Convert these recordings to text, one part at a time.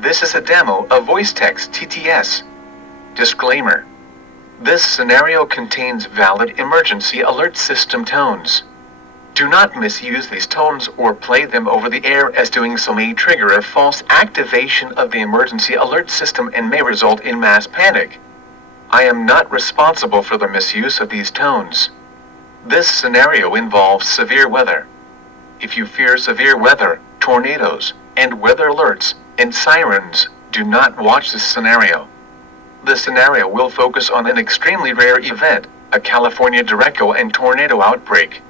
This is a demo of voice text TTS. Disclaimer. This scenario contains valid emergency alert system tones. Do not misuse these tones or play them over the air, as doing so may trigger a false activation of the emergency alert system and may result in mass panic. I am not responsible for the misuse of these tones. This scenario involves severe weather. If you fear severe weather, tornadoes, and weather alerts, and sirens, do not watch this scenario. The scenario will focus on an extremely rare event, a California derecho and tornado outbreak.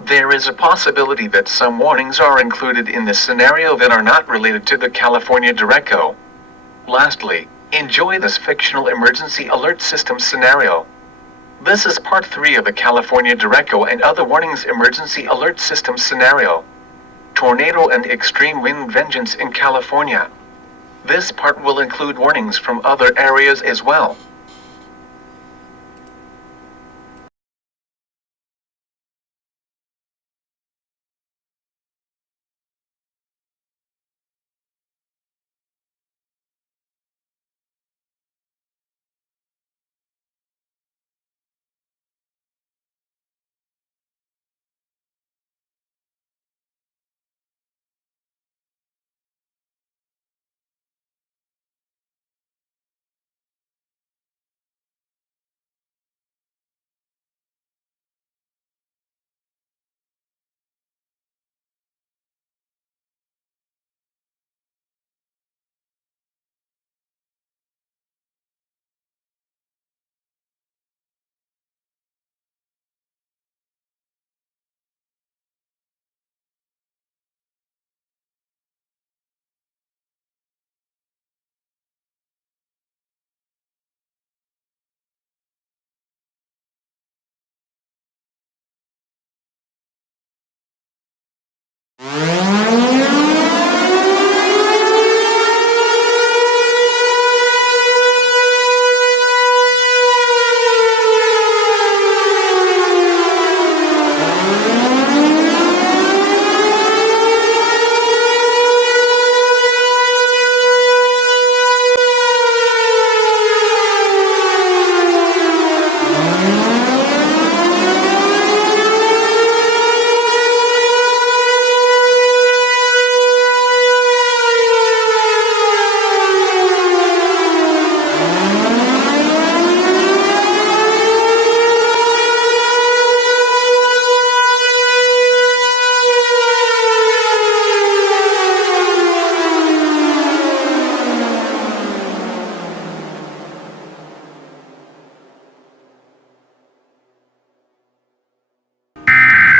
There is a possibility that some warnings are included in this scenario that are not related to the California derecho. Lastly, enjoy this fictional emergency alert system scenario. This is part 3 of the California derecho and other warnings emergency alert system scenario. Tornado and extreme wind vengeance in California. This part will include warnings from other areas as well.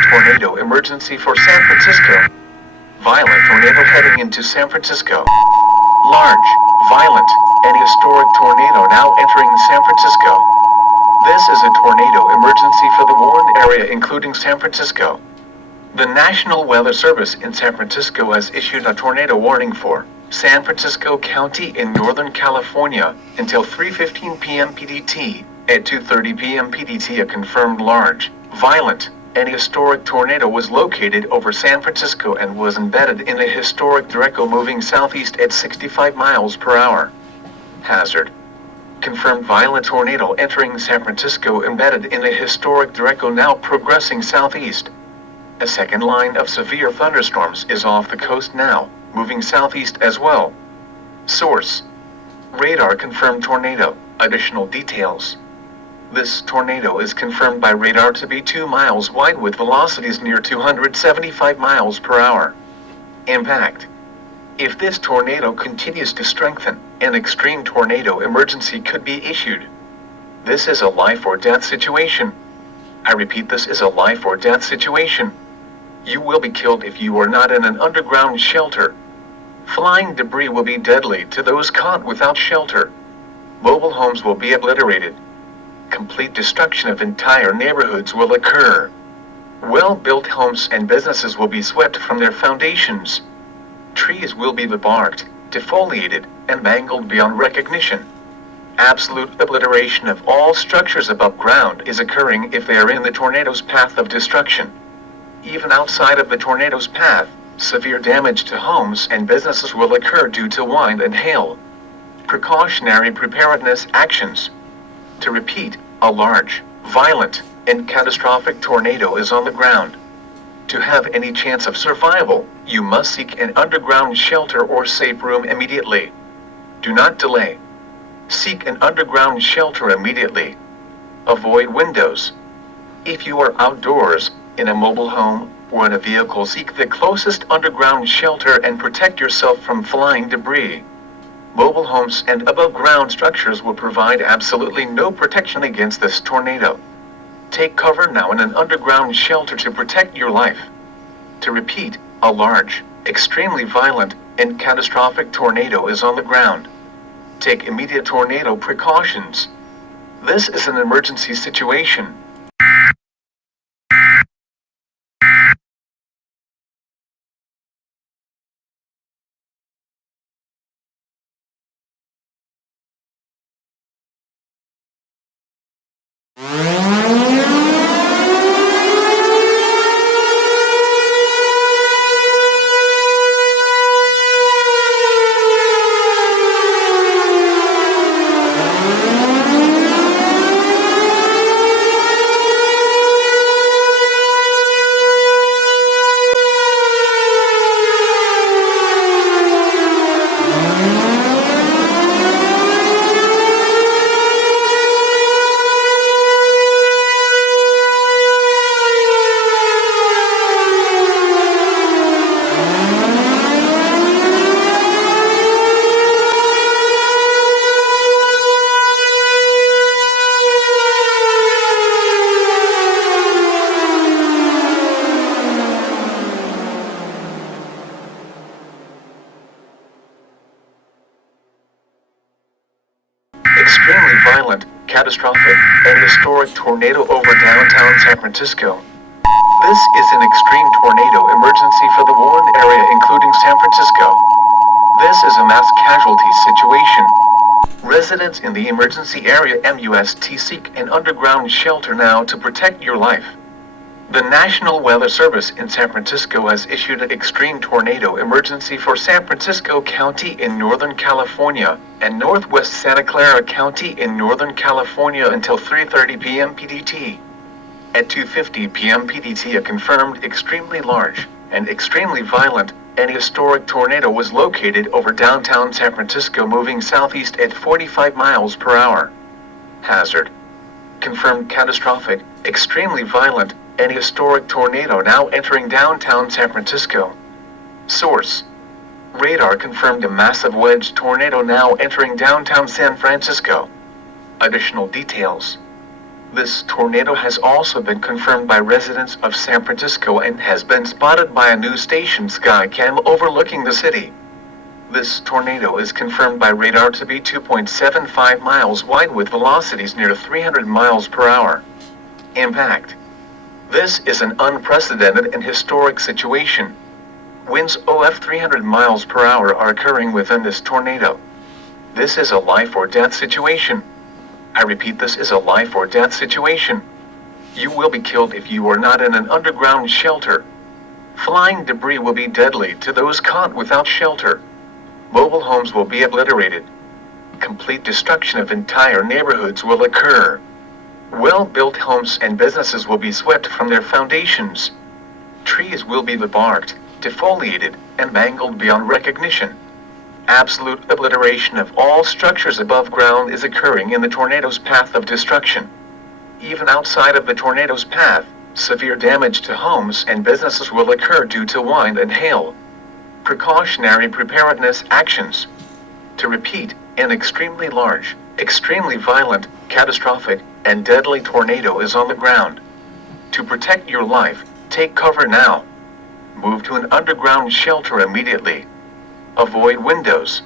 Tornado emergency for San Francisco. Violent tornado heading into San Francisco. Large, violent, and historic tornado now entering San Francisco. This is a tornado emergency for the warned area, including San Francisco. The National Weather Service in San Francisco has issued a tornado warning for San Francisco County in Northern California until 3:15 p.m. PDT. At 2:30 p.m. PDT, a confirmed large, violent, and historic tornado was located over San Francisco and was embedded in a historic derecho moving southeast at 65 miles per hour. Hazard. Confirmed violent tornado entering San Francisco embedded in a historic derecho now progressing southeast. A second line of severe thunderstorms is off the coast now, moving southeast as well. Source. Radar confirmed tornado. Additional details. This tornado is confirmed by radar to be 2 miles wide with velocities near 275 miles per hour. Impact. If this tornado continues to strengthen, an extreme tornado emergency could be issued. This is a life or death situation. I repeat, this is a life or death situation. You will be killed if you are not in an underground shelter. Flying debris will be deadly to those caught without shelter. Mobile homes will be obliterated. Complete destruction of entire neighborhoods will occur. Well-built homes and businesses will be swept from their foundations. Trees will be debarked, defoliated, and mangled beyond recognition. Absolute obliteration of all structures above ground is occurring if they are in the tornado's path of destruction. Even outside of the tornado's path, Severe damage to homes and businesses will occur due to wind and hail. Precautionary preparedness actions. To repeat, a large, violent, and catastrophic tornado is on the ground. To have any chance of survival, you must seek an underground shelter or safe room immediately. Do not delay. Seek an underground shelter immediately. Avoid windows. If you are outdoors, in a mobile home, or in a vehicle, seek the closest underground shelter and protect yourself from flying debris. Mobile homes and above-ground structures will provide absolutely no protection against this tornado. Take cover now in an underground shelter to protect your life. To repeat, a large, extremely violent, and catastrophic tornado is on the ground. Take immediate tornado precautions. This is an emergency situation. Extremely violent, catastrophic, and historic tornado over downtown San Francisco. This is an extreme tornado emergency for the warned area including San Francisco. This is a mass casualty situation. Residents in the emergency area must seek an underground shelter now to protect your life. The National Weather Service in San Francisco has issued an extreme tornado emergency for San Francisco County in Northern California and Northwest Santa Clara County in Northern California until 3:30 p.m. PDT. At 2:50 p.m. PDT, a confirmed extremely large and extremely violent and historic tornado was located over downtown San Francisco moving southeast at 45 miles per hour. Hazard. Confirmed catastrophic, extremely violent, and historic tornado now entering downtown San Francisco. Source. Radar confirmed a massive wedge tornado now entering downtown San Francisco. Additional details. This tornado has also been confirmed by residents of San Francisco and has been spotted by a news station Skycam overlooking the city. This tornado is confirmed by radar to be 2.75 miles wide with velocities near 300 miles per hour. Impact. This is an unprecedented and historic situation. Winds of 300 miles per hour are occurring within this tornado. This is a life or death situation. I repeat, this is a life or death situation. You will be killed if you are not in an underground shelter. Flying debris will be deadly to those caught without shelter. Mobile homes will be obliterated. Complete destruction of entire neighborhoods will occur. Well-built homes and businesses will be swept from their foundations. Trees will be debarked, defoliated, and mangled beyond recognition. Absolute obliteration of all structures above ground is occurring in the tornado's path of destruction. Even outside of the tornado's path, severe damage to homes and businesses will occur due to wind and hail. Precautionary preparedness actions. To repeat, an extremely large, extremely violent, catastrophic, and deadly tornado is on the ground. To protect your life, take cover now. Move to an underground shelter immediately. Avoid windows.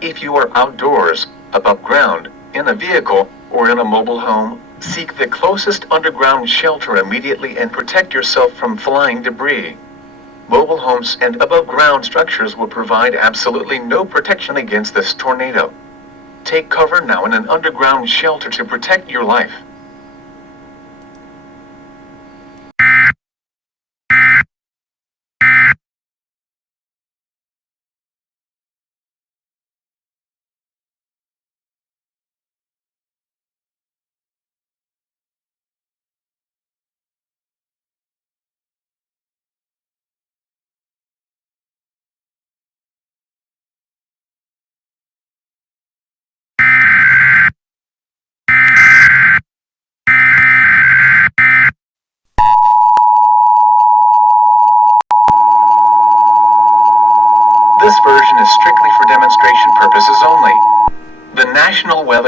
If you are outdoors, above ground, in a vehicle, or in a mobile home, seek the closest underground shelter immediately and protect yourself from flying debris. Mobile homes and above-ground structures will provide absolutely no protection against this tornado. Take cover now in an underground shelter to protect your life.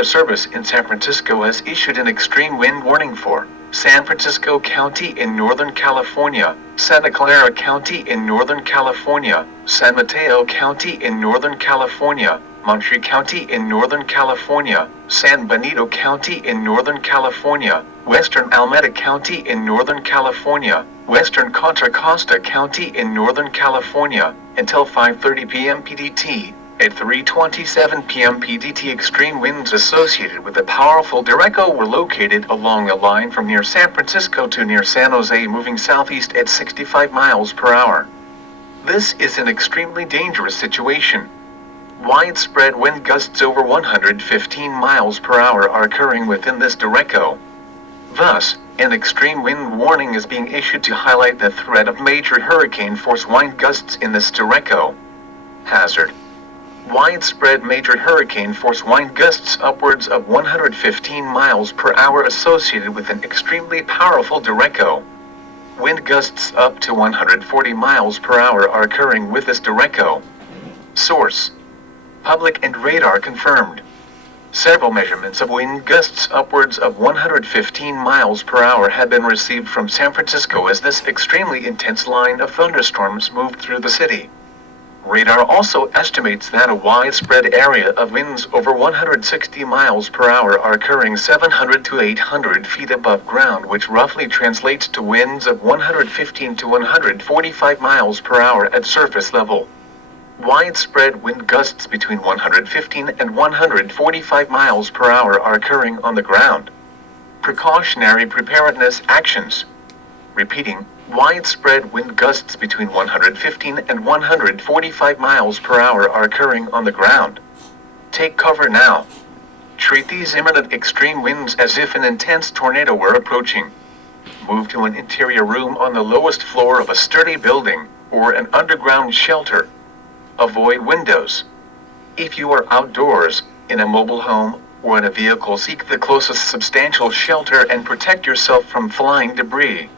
Service in San Francisco has issued an extreme wind warning for San Francisco County in Northern California, Santa Clara County in Northern California, San Mateo County in Northern California, Monterey County in Northern California, San Benito County in Northern California, Western Alameda County in Northern California, Western Contra Costa County in Northern California, until 5:30 p.m. PDT. At 3:27 p.m. PDT, extreme winds associated with the powerful derecho were located along a line from near San Francisco to near San Jose, moving southeast at 65 miles per hour. This is an extremely dangerous situation. Widespread wind gusts over 115 miles per hour are occurring within this derecho. Thus, an extreme wind warning is being issued to highlight the threat of major hurricane-force wind gusts in this derecho. Hazard: widespread major hurricane-force wind gusts upwards of 115 miles per hour associated with an extremely powerful derecho. Wind gusts up to 140 miles per hour are occurring with this derecho. Source: public and radar confirmed. Several measurements of wind gusts upwards of 115 miles per hour have been received from San Francisco as this extremely intense line of thunderstorms moved through the city. Radar also estimates that a widespread area of winds over 160 miles per hour are occurring 700 to 800 feet above ground, which roughly translates to winds of 115 to 145 miles per hour at surface level. Widespread wind gusts between 115 and 145 miles per hour are occurring on the ground. Precautionary preparedness actions. Repeating, widespread wind gusts between 115 and 145 miles per hour are occurring on the ground. Take cover now. Treat these imminent extreme winds as if an intense tornado were approaching. Move to an interior room on the lowest floor of a sturdy building, or an underground shelter. Avoid windows. If you are outdoors, in a mobile home, or in a vehicle, seek the closest substantial shelter and protect yourself from flying debris.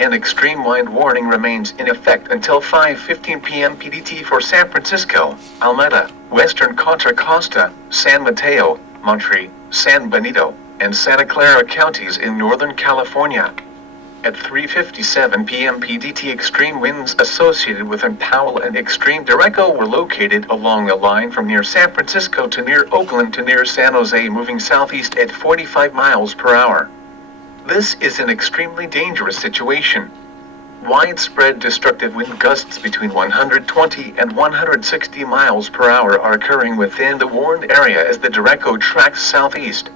An extreme wind warning remains in effect until 5:15 p.m. PDT for San Francisco, Alameda, Western Contra Costa, San Mateo, Monterey, San Benito, and Santa Clara counties in Northern California. At 3:57 p.m. PDT, extreme winds associated with an Powell and extreme derecho were located along a line from near San Francisco to near Oakland to near San Jose, moving southeast at 45 miles per hour. This is an extremely dangerous situation. Widespread destructive wind gusts between 120 and 160 miles per hour are occurring within the warned area as the derecho tracks southeast.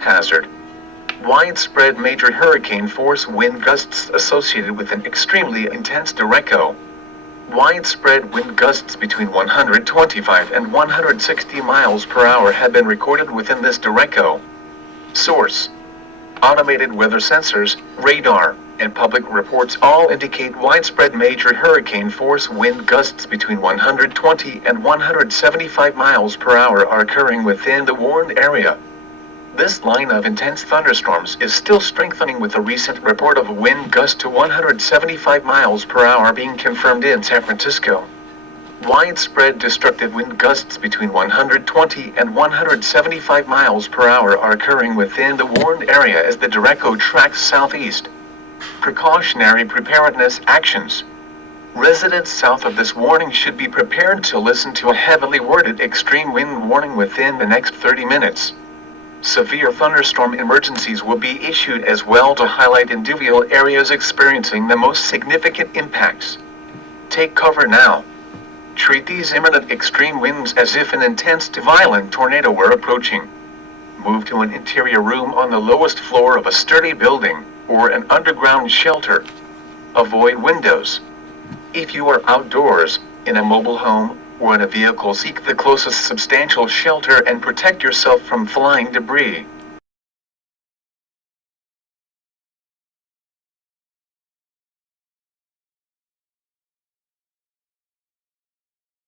Hazard: widespread major hurricane-force wind gusts associated with an extremely intense derecho. Widespread wind gusts between 125 and 160 miles per hour have been recorded within this derecho. Source: automated weather sensors, radar, and public reports all indicate widespread major hurricane-force wind gusts between 120 and 175 miles per hour are occurring within the warned area. This line of intense thunderstorms is still strengthening, with a recent report of a wind gust to 175 miles per hour being confirmed in San Francisco. Widespread destructive wind gusts between 120 and 175 miles per hour are occurring within the warned area as the derecho tracks southeast. Precautionary preparedness actions. Residents south of this warning should be prepared to listen to a heavily worded extreme wind warning within the next 30 minutes. Severe thunderstorm emergencies will be issued as well to highlight individual areas experiencing the most significant impacts. Take cover now. Treat these imminent extreme winds as if an intense to violent tornado were approaching. Move to an interior room on the lowest floor of a sturdy building, or an underground shelter. Avoid windows. If you are outdoors, in a mobile home, or in a vehicle, seek the closest substantial shelter and protect yourself from flying debris.